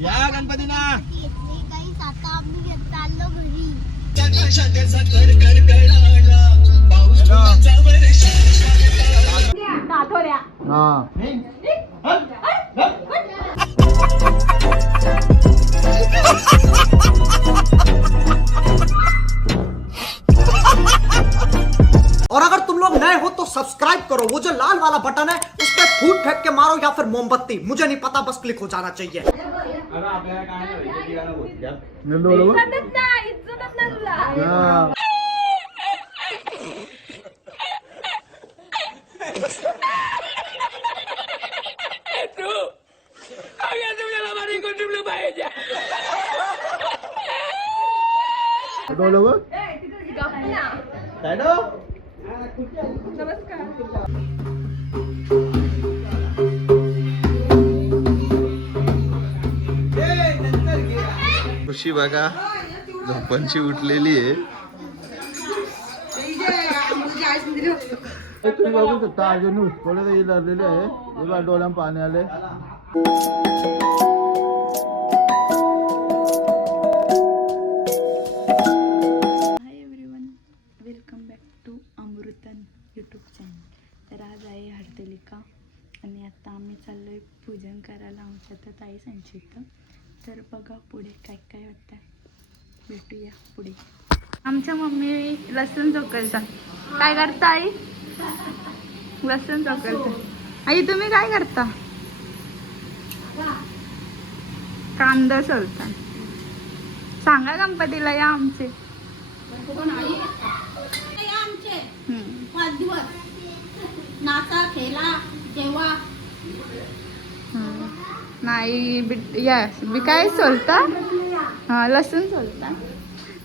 या गणपतीना काही आता आम्ही चाललो घरी. और अगर तुम लोग नए हो तो सब्सक्राइब करो, वो जो लाल वाला बटन है उस पर फूट फेंक के मारो या फिर मोमबत्ती, मुझे नहीं पता, बस क्लिक हो जाना चाहिए. खुशी बघा झोपणची उठलेली आहे. तुम्ही बघू शकता अजून थोडे लागलेले आहे. हे बघा डोळ्यात पाणी आले. Hi everyone, welcome back to अमृतन यूट्यूब चॅनल. तर आज आहे हरतालिका आणि आता आम्ही चाललोय पूजन करायला आमच्या तर ताई संचित. तर बघा पुढे काय काय वाटतं, भेटूया पुढे. आमच्या मम्मी लसूण चोकलता. काय करता आई? लसूण चोकलता. आई तुम्ही काय करता? कांदा सोलता. सांगा गणपतीला या आमचे. नाही काय सोलता? हा लसूण सोलता.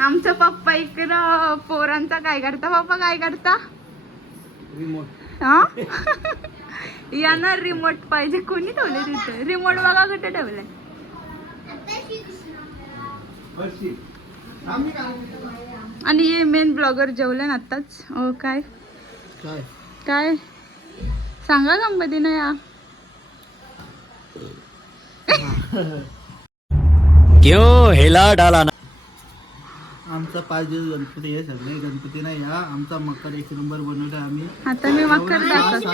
आमचा पप्पा इकडं पोरांचा काय करता? पप्पा काय करता? हा यांना रिमोट पाहिजे. कोणी ठेवले तिथे रिमोट? बघा कुठे ठेवलंय. आणि हे मेन ब्लॉगर जेवले ना आताच. काय काय सांगा गणपतीनं या. क्यों हिला डाला ना. आमचा पाहिजे गणपती हे सगळे गणपती नाही या. आमचा मकर एक नंबर बनवला आम्ही. आता मी मकर दाखवतो.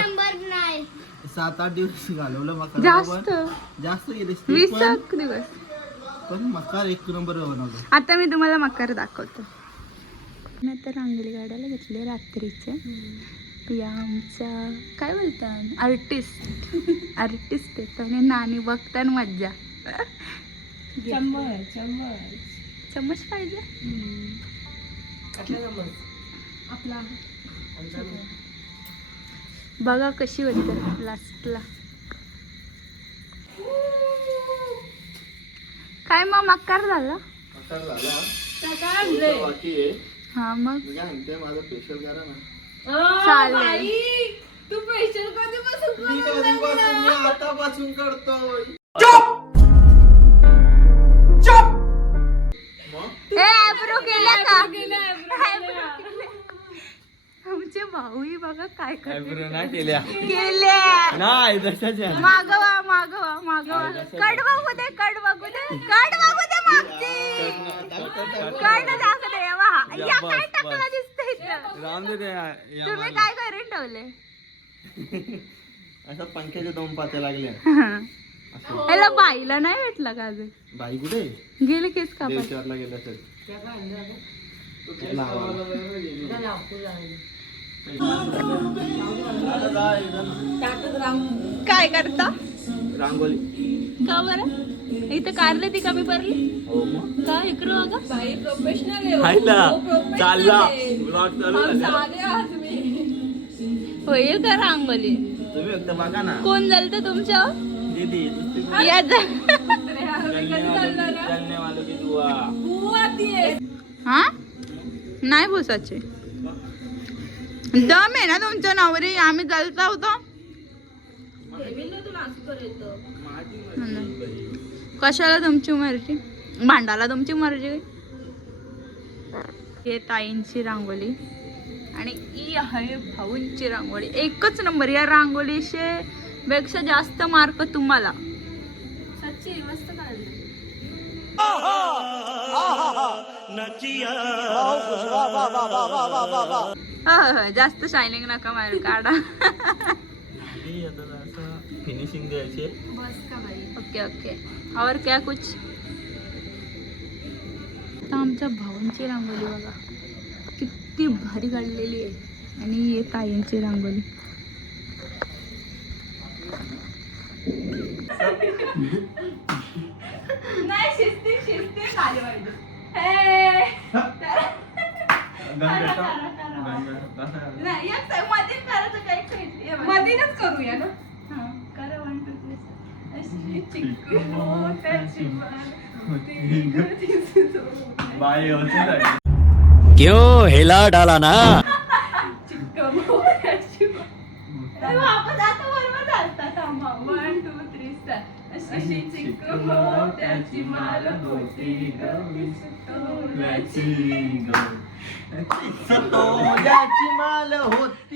7-8 दिवस घालवलं मकर. जास्त गेले 20 दिवस. पण मकर एक नंबर बनवलं. आता मी तुम्हाला मकर दाखवतो. मी आता रांगोळी काढायला घेतले रात्रीचे. या आमच्या काय बोलतात आर्टिस्ट येत आणि नानी बघताना मज्जा. चम्मच पाहिजे आपला. बघा कशी होते लास्टला. काय मग मकर झाला? हा मग माझं स्पेशल करा ना. चालेल. तू पैसे कधीपासून आतापासून करतोय. आमचे भाऊही बघा काय केल्या नाही मागवा कड बघू दे मागची कड दाखव दे. या काय टाकला दिसतंय. तुम्ही काय करून ठेवले? असं पंख्याचे 2 पात्या लागल्या. याला बाईला नाही भेटला का अजून? बाई कुठे गेले केस का? देवचारला गेला असेल. काय करता? रांगोळी. का बरं? इथं कारले ती कमी भरली का? इकडं बघा होईल का रांगोळी? बघा ना. कोण झालं तुमच्या? हा नाही भुसाचे दम आहे ना तुमच्या नवरी. आम्ही जलता होतो. कशाला तुमची मर्जी? भांडाला तुमची मर्जी. हे ताईंची रांगोळी आणि ही आहे भाऊंची रांगोळी. एकच नंबर. या रांगोळीचे पेक्षा जास्त मार्क तुम्हाला. सच्ची मस्त काढले. जास्त शायनिंग नका मारू काढा. फिनिशिंग द्यायची. Okay okay. और क्या कुछ. आता आमच्या भावांची रांगोली बघा किती भारी काढलेली आहे आणि हे ताईंची रांगोली. नाही शिस्ती शिस्ती झाली पाहिजे. मधीनच करूया ना. करा 1 2 3 अशी चिक्कू मोत्याची बाय होते. क्यों हिला डाला ना. चिक्कू मोत्याची वापस आता बरोबर चालता. थांबा 1 2 3 अशी चिक्कू मोत्याची माल होती सतोल्याची माल होती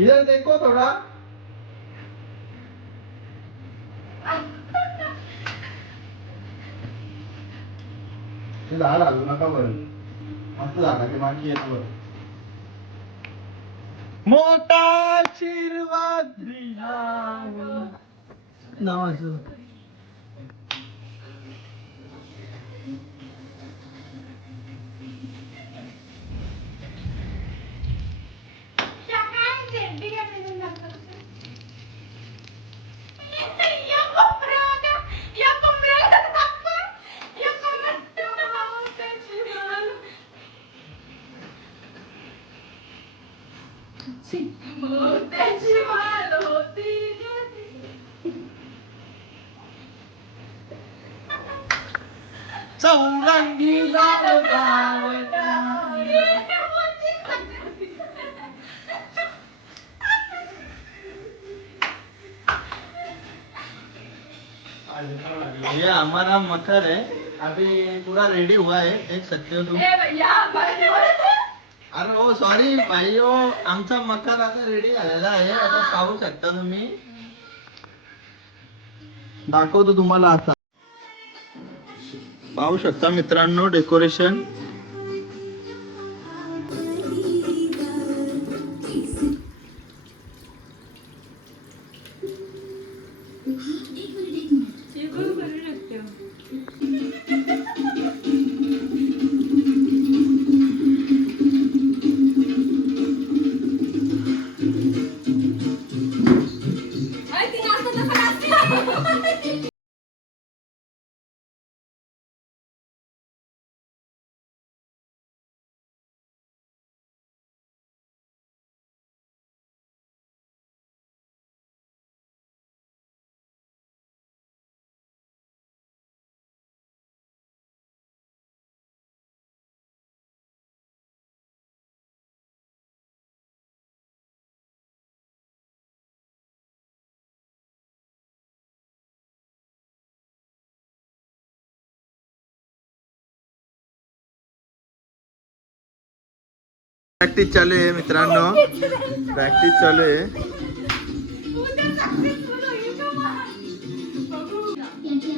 इधर देखो थोड़ा. झाड घालू नका बरं. मस्त झाडाची माती येत वर. मोठा आशीर्वाद दिला नावाचं. चौरंगी लाल ये हमारा मकर है. अभी पूरा रेडी हुआ है. एक सकते हो तुम. अरे हो सॉरी भाईओ. आमचा मकर आता रेडी झालेला आहे. आता पाहू शकता तुम्ही. दाखवतो तुम्हाला. आता पाहू शकता मित्रांनो डेकोरेशन. प्रॅक्टिस चालू आहे मित्रांनो. प्रॅक्टिस चालू आहे.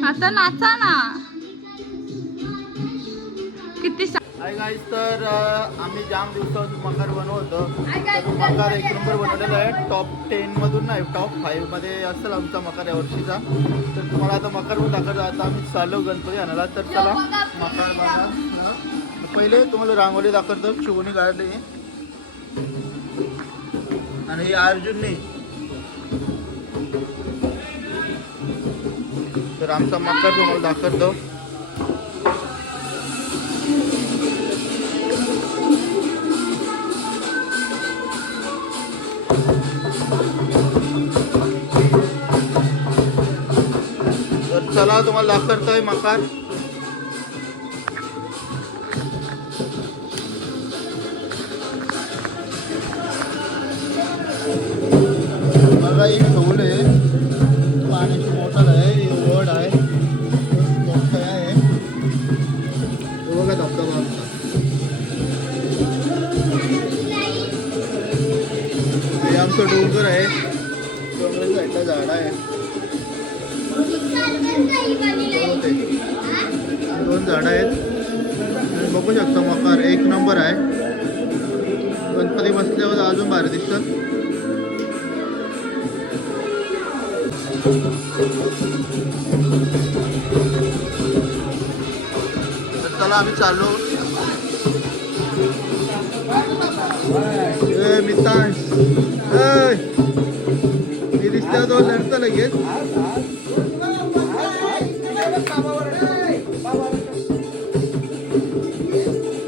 आता नाचा ना. किती हाय गाईस, तर आम्ही जाम दिवसापासून मकर बनवतो. तर मकर एक नंबर बनवलेला आहे. टॉप 10 मधून नाही, टॉप 5 मध्ये असेल आमचा मकर या वर्षीचा. तर तुम्हाला आता मकर पण दाखवतो. आता आम्ही चाललो गणपती आणायला. तर चला मकर बनवा. पहिले तुम्हाला रांगोळी दाखवतो. शिवणी काढली आणि ही अर्जुनने. तर आमचा मकर तुम्हाला दाखवतो. तर चला तुम्हाला दाखवतोय मकर. बघा एक ढोल आहे, पाण्याची मोटर आहे, वड आहे, मोठं आहे. बघा धबधबा आमचा. हे आमचं डोंगर आहे, डोंगराच्या साईडला झाड आहे. 2 झाडं आहेत. बघू शकता मकर एक नंबर आहे. गणपती बसल्यावर अजून भारी दिसतात. चला आम्ही चाललो. मितांश मी दिसल्या तो लढतं लगेच.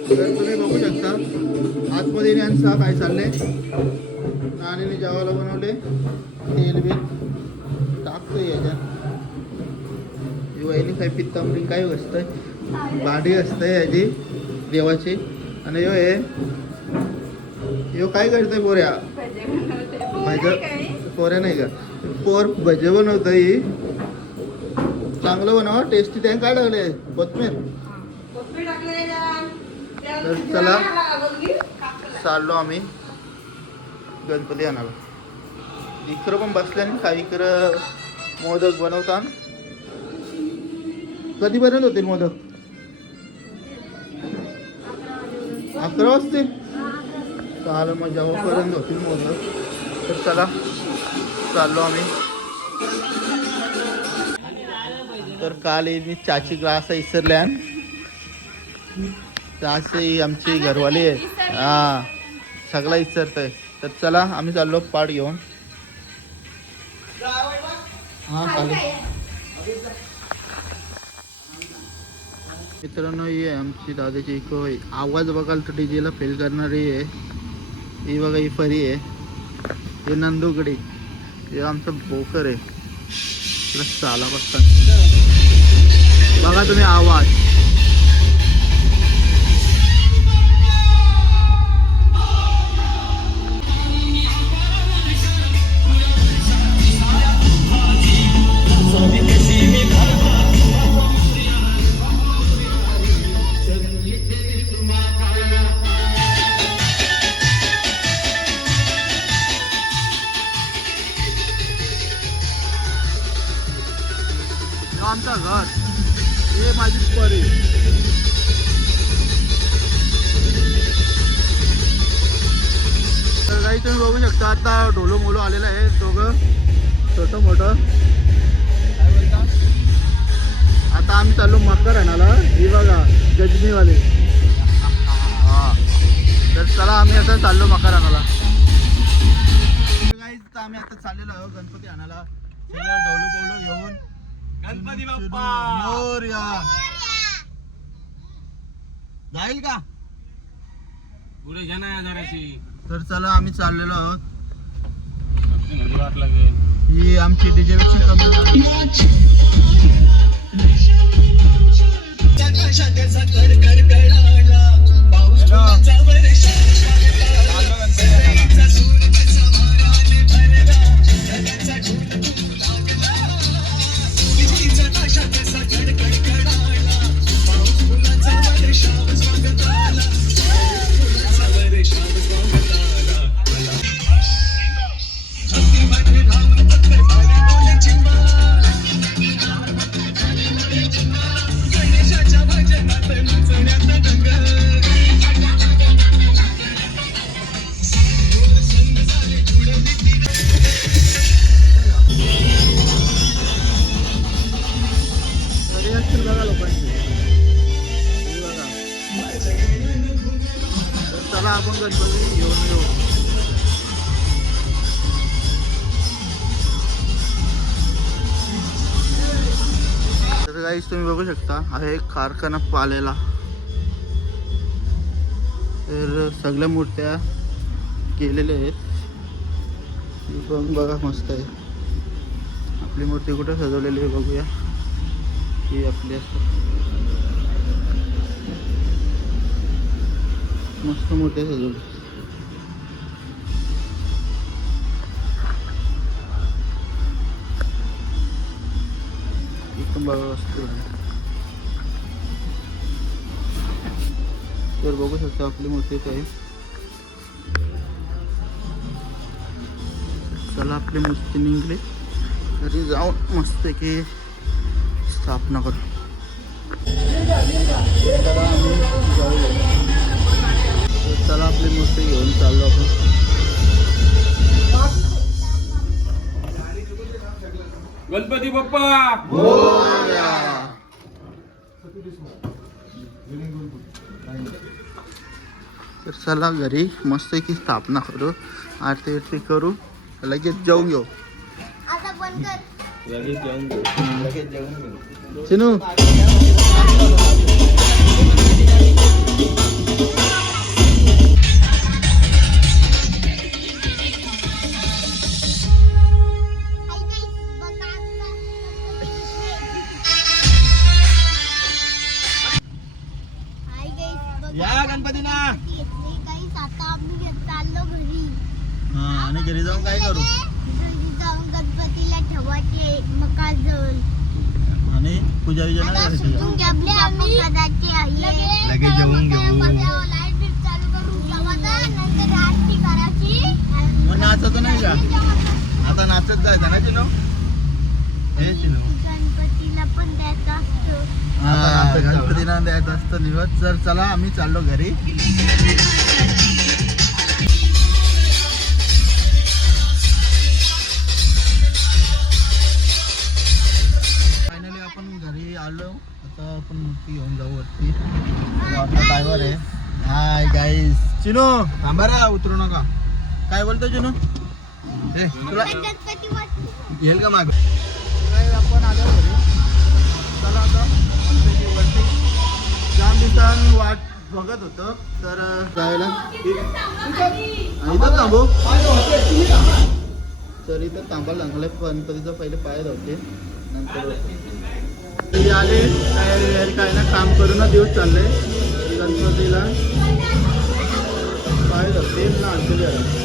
तर तुम्ही बघू शकता आतमध्ये यांचा काय चाललंय. नानीने जेवायला बनवले, तेल बिल टाकतोय याच्यात. वहिनी काय पित्तांबरी काय असतंय, भाडी असतंय याची देवाची. आणि यो काय करतोय पोऱ्या, पोऱ्या नाही का, पोर भजे बनवतोय. चांगलं बनवा, टेस्टी. त्याने काय टाकले, कोथमीर. तर चला चाललो आम्ही गणपती आणायला. इकडं पण बसल्याने काही इकडं मोदक बनवतात. कधी बनवत होतील मोदक? 11 वाजतील. चालेल मग जेव्हापर्यंत होतील मोदक. तर चला चाललो आम्ही. तर काल मी चाची ग्लास विसरल्या. चाची आमची घरवाली आहे, हा सगळा विसरतंय. तर चला आम्ही चाललो पाट घेऊन. हा चालेल. मित्रांनो ही आहे आमची दादाची एक आवाज बघाल तर डीजेला फेल करणारी आहे. ही बघा ही फरी आहे, हे नंदुगडी. हे आमचं बोकर आहे. चाला बघता बघा तुम्ही आवाज. आमचं घर हे माझी परी. तर काही तुम्ही बघू शकता आता ढोलो मोलो आलेलं आहे. दोघं छोटं मोठं. काय बोलता? आता आम्ही चाललो मकर आणायला. ही बघा गजनीवाले. हा तर चला आम्ही आता चाललो मकर आणायला. आम्ही आता चाललेलो आहोत गणपती आणायला. ढोलो बोलो घेऊन. गणपती बाप्पा मोरया. जाईल का पुढे घ्या ना जराशी. तर चला आम्ही चाललेलो आहोत. ही आमची डीजेची कमी. रिॲक्शन बघा लोकांची. हे बघा. तर चला आपण गणपती घेऊन येऊ. तर गाईस तुम्ही बघू शकता आहे कारखाना पालेला. तर सगळ्या मूर्त्या केलेल्या आहेत. ही पण बघा मस्त आहे. आपली मूर्ती कुठे सजवलेली आहे बघूया. ही आपली असं मस्त मूर्ती सजवली. ही पण बघा असते. तर बघू शकता आपली मूर्ती आहे. चला आपली मूर्ती निघली तरी जाऊन मस्त की स्थापना करू. चला आपली मूर्ती घेऊन चाललो आपण. गणपती बाप्पा तर चला घरी मस्त की स्थापना करू. आरती करू. लगेच जेवून घेऊ. आता बंद कर. लगेच जेवून घेऊ. चिनू या गणपतीना. आता आम्ही चाललो घरी. हा आणि घरी जाऊन काय करू. घरी जाऊन गणपतीला ठेवायचे मकार जल आणि पूजा विजा नाही करायची. सुटून घेतले आम्ही लगेच जेवून घेऊ. लाईट बिल चालू करून जेवायचं. नंतर आरती करायची. मग नाचायचं नाही का. आता नाचत जायचं ना चिनू. हे चिनू गणपतीला पण द्यायचं असतं. हा गणपतीला द्यायचं असतं निवत. तर चला आम्ही चाललो घरी. फायनली आपण घरी आलो. आता आपण मूर्ती घेऊन जाऊ वरती. आपला ड्रायव्हर आहे. Hi guys. चिनू थांबा रे उतरू नका. काय बोलतो चिनू. तुला गणपती वाटतो. येईल का माग. काय आपण आलो घरी. चला आता वरती जाम दिवसांनी वाट बघत होतो. तर जायला इथं थांबू. तर इथं थांबायला लागले. गणपतीचं पहिले पाय धुतले नंतर आले. तयारी वयारी काय ना काम करूनच दिवस चालले. गणपतीला पाय धुतले ना अंजली आली.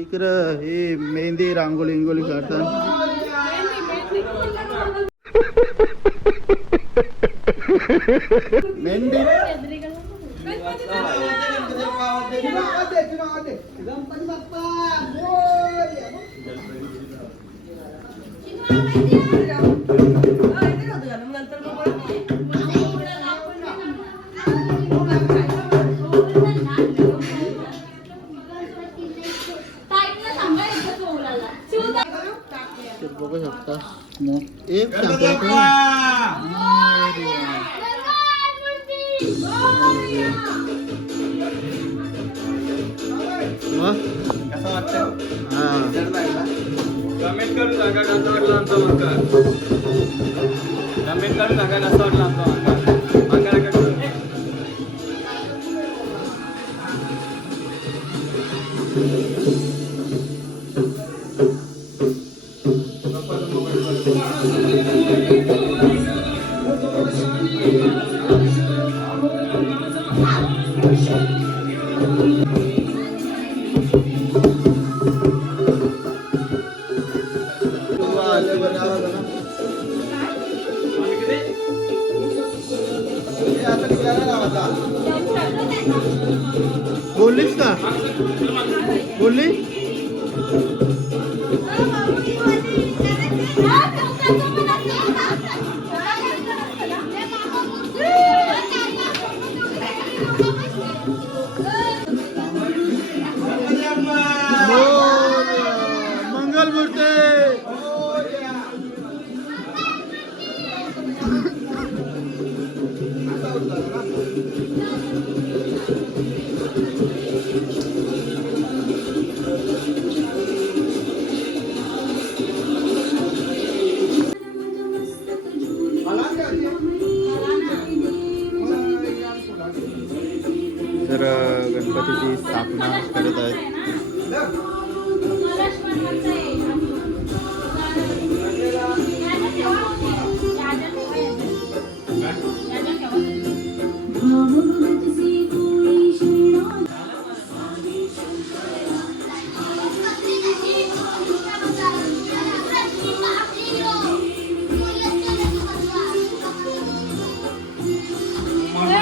इकडं हे मेहंदी रांगोळी इंगोली करतात. मेहंदी बघू शकता. एक कसं वाटतं. कमेंट करून सांगा कसं वाटलं आमचा मकर. कमेंट करून सांगा कसं वाटलं आमचा मकर. मकर बोललीस का बोलली मंगलमूर्ती तर गणपतीची स्थापना करत आहेत.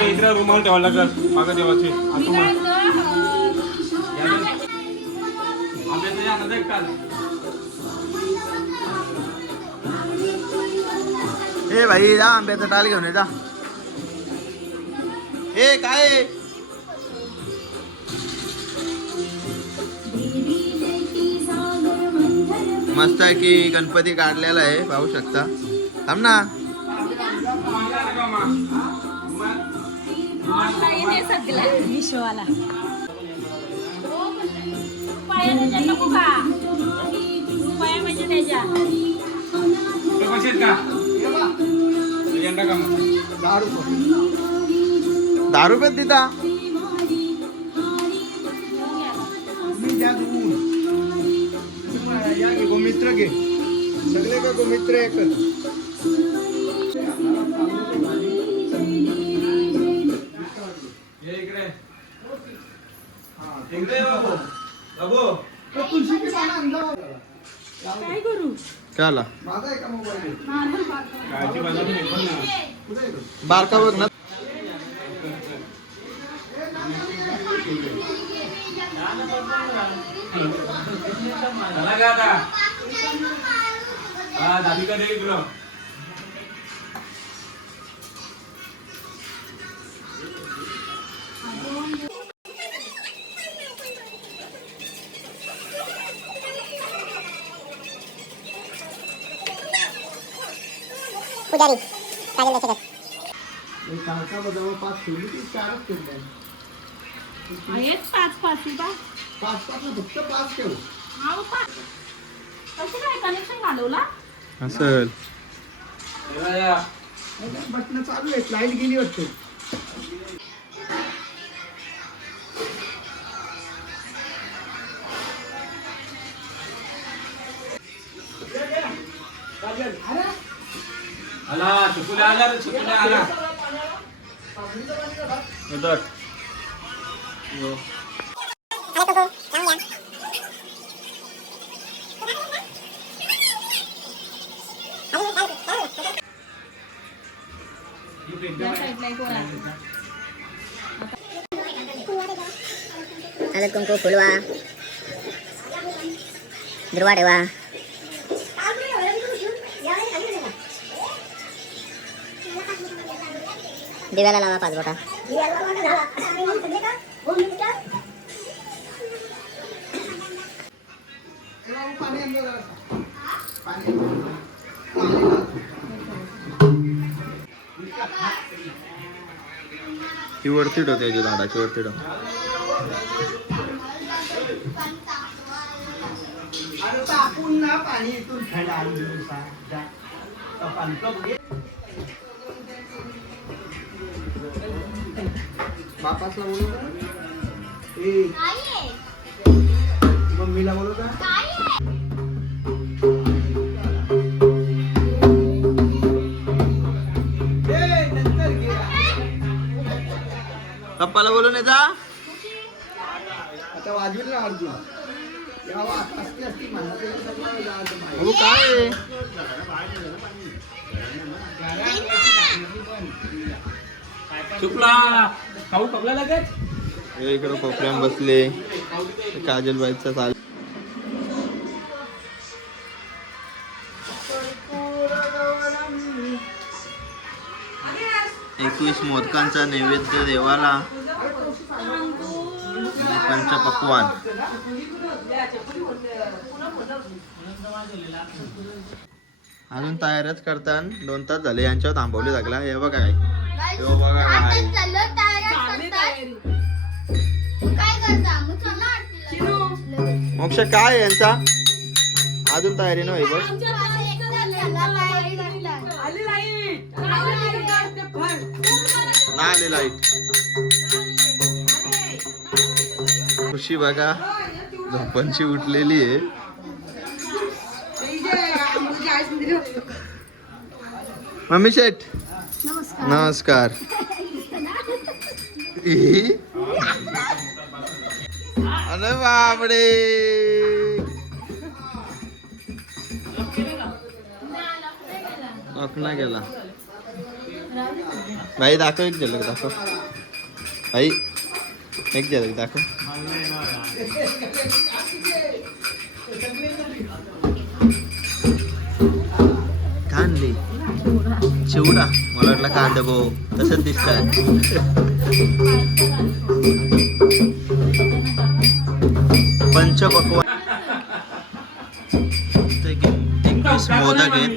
इकडे रुमाल ठेवा लागेल मागं देवाचे ए भाई जा आंब्याचा टाल घेऊन ये जा. ए काय आहे? मस्त आहे की गणपती काढलेला आहे पाहू शकता. थांब ना. मिशोवाला ₹10 देता. गोमित्र घे सगळे का गोमित्र एकच काय करू काय आला माझा आहे का मोबाईल बारका बघ ना. पुजारी काजल दशरथ काका बजाव 5 ठेवली ती 4च ठेवली. पाच पाच 5 फक्त 5 ठेव. कसं काय कनेक्शन घालवला असेल. बटन चालू आहेत लाईट गेली वाटते. आला चुकून आला रे चुकून आला हळद कुंकू फुलवा दुर्वा ठेवा. दिव्याला लावा 5 बोटा. ती वरती ठेव त्याची झाडाची वरती ठेव. टाकून ना पाणी इथून खायला बापासला बोलू का मम्मीला बोलू का पप्पाला बोलून येता. आता वाजवेल ना अर्जुन यावा असती असती म्हणत अहो काय आहे? शुक्ला खाऊ कपला लगेच. हे इकडं कोपऱ्यात बसले काजलबाईचा चाल. एकवीस मोदकांचा नैवेद्य देवाला आणि पंचपक्वान. अजून तयारच करतात. 2 तास झाले यांच्यावर थांबवले लागला. हे बघा काय, हे बघा काय. काय करता मग चला आरतीला. मोक्ष काय यांचा अजून तयारी नाही बघ. नाही आली लाईट. खुशी बघा झोपांची उठलेली आहे. मम्मी शेठ नमस्कार. अरे बापडे. अपना गेला भाई. दाखव एक झलक दाखव भाई. एक झलक दाखव. कांदे चिवडा. मला वाटलं कांदा भाऊ तसंच दिसतंय. पंचपक्वान 21 मोदक आहेत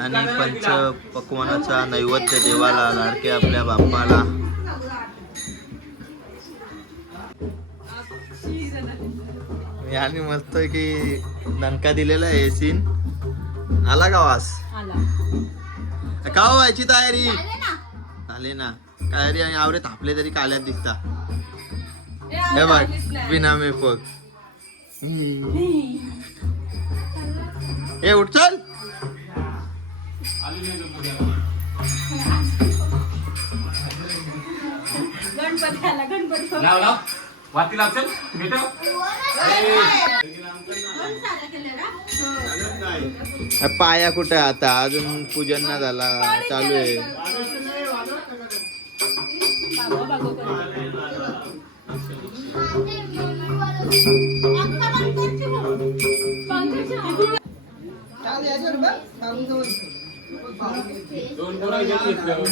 आणि पंचपक्वानाचा नैवेद्य देवाला, लाडके आपल्या बाप्पाला. आणि मस्त की दणका दिलेला आहे. सीन आला का वास? का व्हायची तयारी झाली ना. तयारी आणि आवरे थापले तरी काल्यात दिसता. हे बघ बिना मेफक. ए उठ चल. लाव लाव वाती लाव. चल भेट. पाया कुठे आता अजून पूजन ना झाला. चालू आहे. दोन पोरं घेतलं.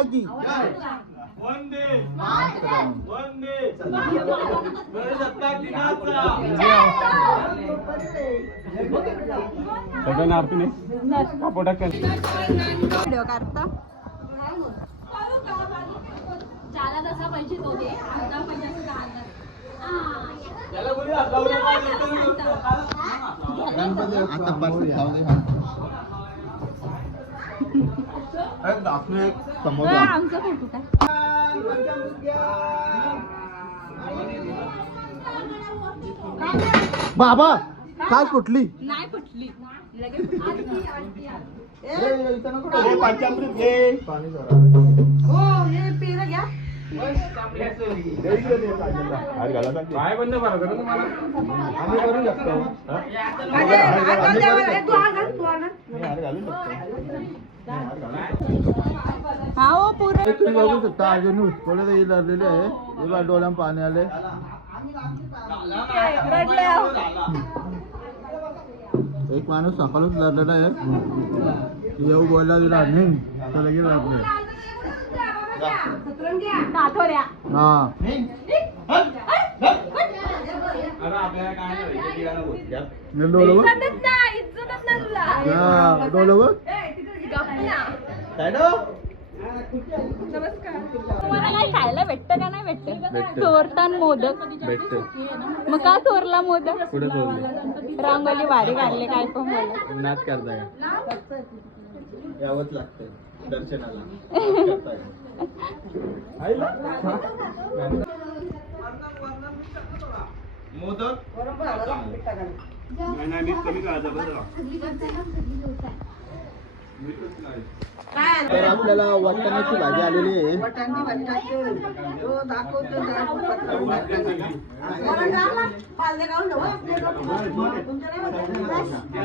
माता की सगळ्यांना आरती नाही कापोटा व्हिडिओ काढता ज्याला जसा पाहिजे तो दे अर्धा पाहिजे असं दहा हजार. आता दाखवू एक समोसा आमचा फोटो काय बाबा काय कुठली नाही फुटली पंचामृत घे पाणी काय बंद करा करा तुम्हाला आम्ही करू शकतो हा हो पूर्ण तुम्ही बघू शकता अजून उसकोले लागलेले आहे तुला डोळ्यात पाणी आले एक माणूस सकाळच लढलेला आहे येऊ बोलला तुला नाही तर लगेच लागले काठोऱ्या हा डोलं बघ इज्जतच नाही तुला डोलं बघ तुम्हाला काय खायला भेटतं का नाही भेटतं चोरतान मोदक भेटते मग का चोरला मोदक पुढे चोरले रांगोली भारी काढले काय पण बोला नाच करताय का यावंच लागतंय दर्शनाला मोदक तर आपल्याला वाटाण्याची भाजी आलेली आहे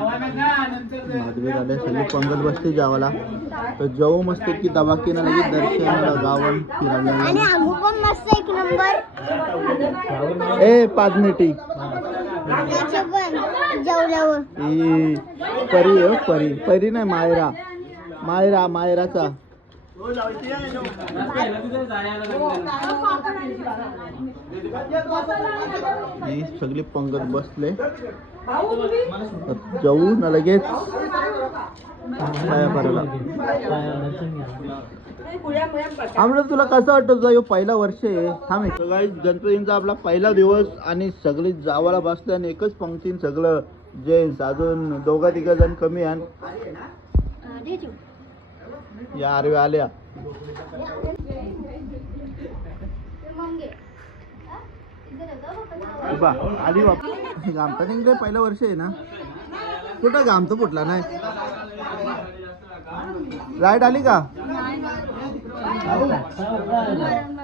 भाजी झाले सगळी पंगत बसते जेवायला तर जाऊ मस्त की दवाखाना लगेच दर्शनाला गावन फिरायला आणि आंघोळ पण मस्त एक नंबर. ए 5 मिनिटी त्याचे पण जेवल्यावर ही परी आहे हो, परी परी नाही मायरा मायरा मायराचा ही सगळी पंगत बसले जाऊ ना लगेच पाया पडायला आम्हाला तुला कसं वाटतं ह्यो पहिला वर्ष आहे थांब सगळी गणपतींचा आपला पहिला दिवस आणि सगळी जावाला बसले आणि एकच पंक्तीन सगळं जेंट्स अजून दोघा तिघा जण कमी आहे या आरवे आल्या बा आली बाप घामता निघले पहिलं वर्ष आहे ना कुठं घामतं फुटला नाही लाईट आली का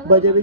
बजे बिजे